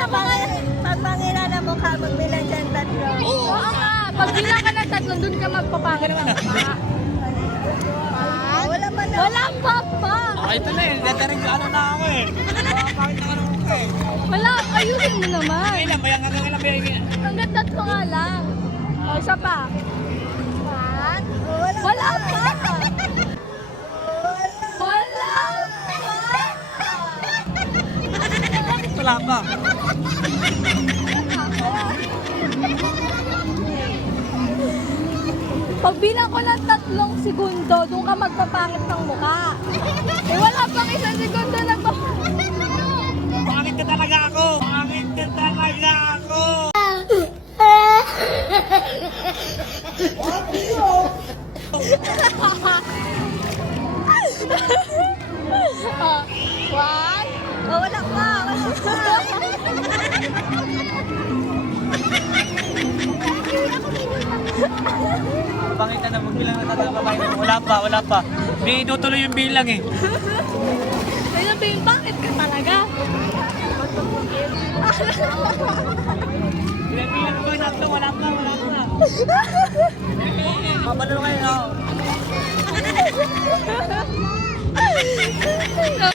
Pagpangila na mukha, magbilang dyan tatlo. Oo nga. Pag bilang ka ng tatlo, dun ka magpapangit ng mukha. Wala pa na. Wala pa pa. Ito na eh. Dadaring ano na ako eh. Bakit na ano ko eh. Wala, ayusin mo naman. Ilan ba yan? Hanggang ilan ba yan? Hanggang tatlo nga lang. O, isa pa. Wala Wala pa. Wala Wala pa. Pag bilang ko ng 3 segundo, doon ka magpapangit ng mukha. Eh, wala pang 1 segundo na pa. Pangit ka talaga ako. Pangit ka talaga ako. Oh, 1. Wala pa. Pangit ka na magbilang na tatlo babae. Wala pa. Hindi itutuloy yung bilang eh. Ayun, babe, bakit ka talaga? Bilang ko yung tatlo. Wala pa. Mabalo kayo.